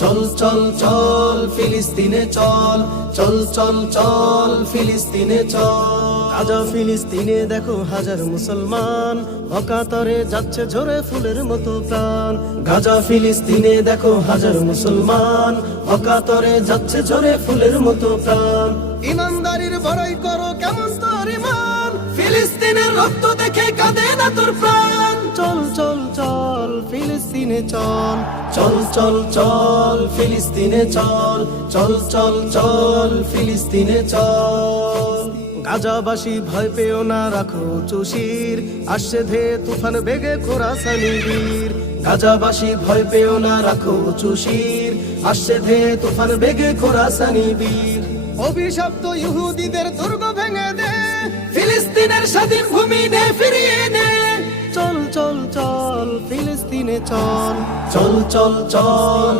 চল চল চল ফিলিস্তিনে চল, চল চল চল ফিলিস্তিনে চল। গাজা ফিলিস্তিনে দেখো হাজার মুসলমান, অকাতরে যাচ্ছে ঝরে ফুলের মতো প্রাণ। গাজা ফিলিস্তিনে দেখো হাজার মুসলমান, অকাতরে যাচ্ছে ঝরে ফুলের মতো প্রাণ। ইমানদারির বড়াই করো কেমন তোর ইমান, ফিলিস্তিনের রক্ত দেখে কাঁদে না তোর প্রাণ। চল চল চল ফিলিস্তিনে চল, চল চল চল ফিলিস্তিনে চল, চল চল চল ফিলিস্তিনে চল। গাজাবাসী ভয় পেও না, রাখো চুশির, আসছে ধে তুফান বেগে খোরাসানি বীর। গাজাবাসী ভয় পেও না, রাখো চুশির, আসছে ধে তুফান বেগে খোরাসানি বীর। অভিশপ্ত ইহুদিদের দুর্গ ভেঙে দে, ফিলিস্তিনের স্বাধীন ভূমি নে ফিরিয়ে নে। চল চল চল ফিলিস্তিনে চল, চল চল চল